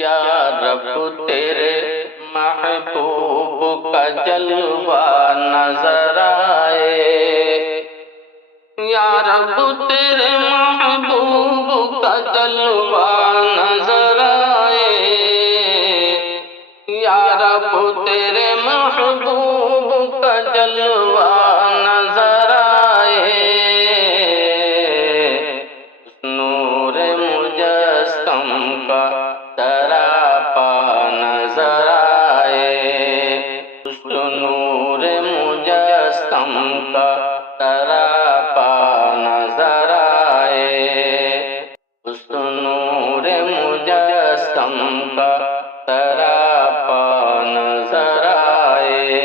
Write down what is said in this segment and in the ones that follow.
یا رب تیرے محبوب کا جلوہ نظر آئے، یا رب تیرے محبوب کا جلوہ نظر آئے، یا رب تیرے محبوب کا جلوہ نظر آئے، نور مجسم کا سراپا نظر آئے، اس نور مجسم کا سراپا نظر آئے، اس نور مجسم کا سراپا نظر آئے۔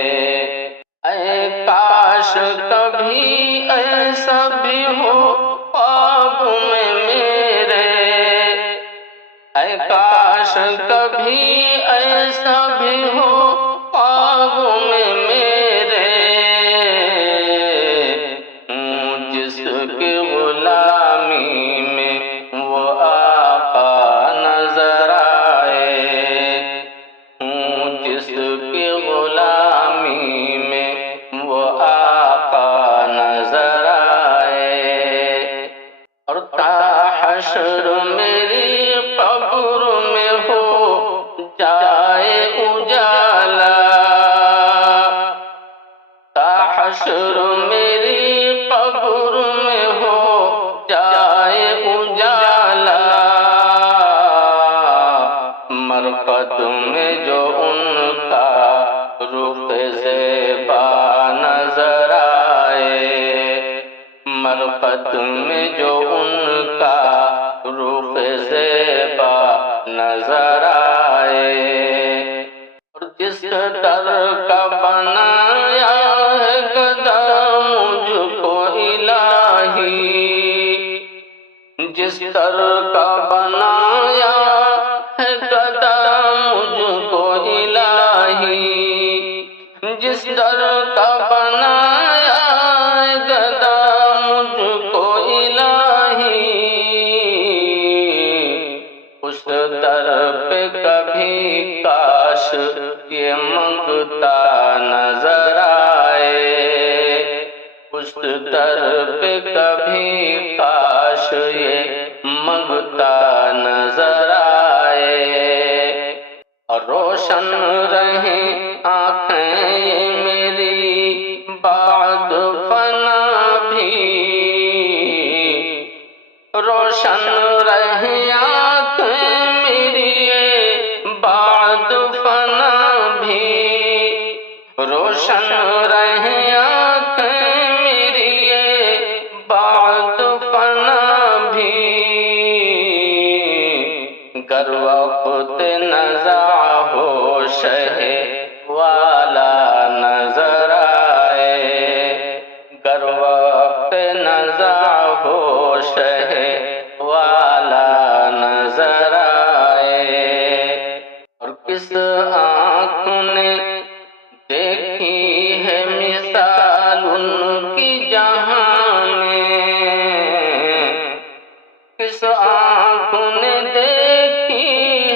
اے کاش کبھی ایسا بھی ہو خواب میں میرے، اے کاش کبھی ایسا بھی ہو خواب میں میرے، جس کی غلامی میں وہ آقا نظر آئے، جس کی غلامی میں وہ آقا نظر آئے، اور تا حشر میری قبر میں ہو جائے اجالا، تا حشر میری قبر میں ہو جائے اجالا، مرقد میں جو ان کا رخ زیبا نظر آئے، مرقد میں جو ان کا رخ زیبا نظر آئے، اور جس در کا بنایا ہے گدا مجھ کو الہی، جس در کا بنایا ہے گدا مجھ کو الہی، جس در کا بنایا ہے گدا مجھ کو الہی، اس در پہ کبھی کاش یہ منگتا نظر آئے، اس در پہ کبھی کاش یہ منگتا نظر آئے، اور روشن رہیں آنکھیں میری بعد فنا بھی، روشن رہیں آنکھیں میری بعد فنا بھی، روشن رہیں آنکھیں میری بعد فنا بھی، گر وقت نزع ہو شہ والا نظر آئے، گر وقت نزع ہو شہ والا نظر آئے، اور کس آنکھ نے دیکھی ہے مثال ان کی جہاں میں، کس آنکھ نے دیکھی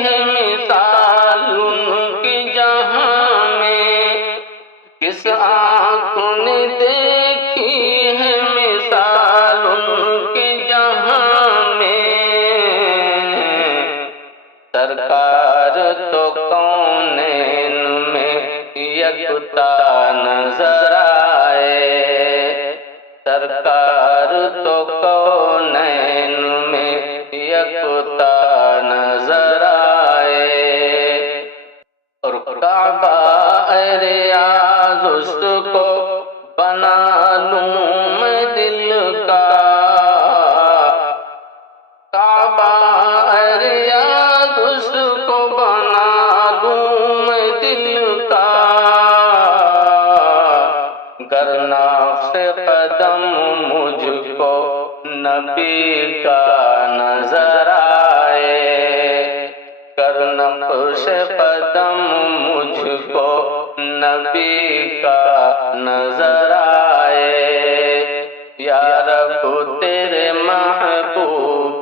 ہے مثال ان کی جہاں میں، کس آنکھ نے دیکھی ہے مثال ان کی جہاں میں، سرکار تو کونین میں یکتا نظر آئے، سرکار تو کونین میں یکتا نظر آئے، اور کعبہ ریاض اس کو بنا لوں میں دل کا، کعبہ ریاض اس کو بنا لوں میں دل کا، گر نقش قدم مجھ کو نبی کا نظر آئے، گر نقش قدم مجھ کو نبی کا نظر آئے، یا رب تیرے محبوب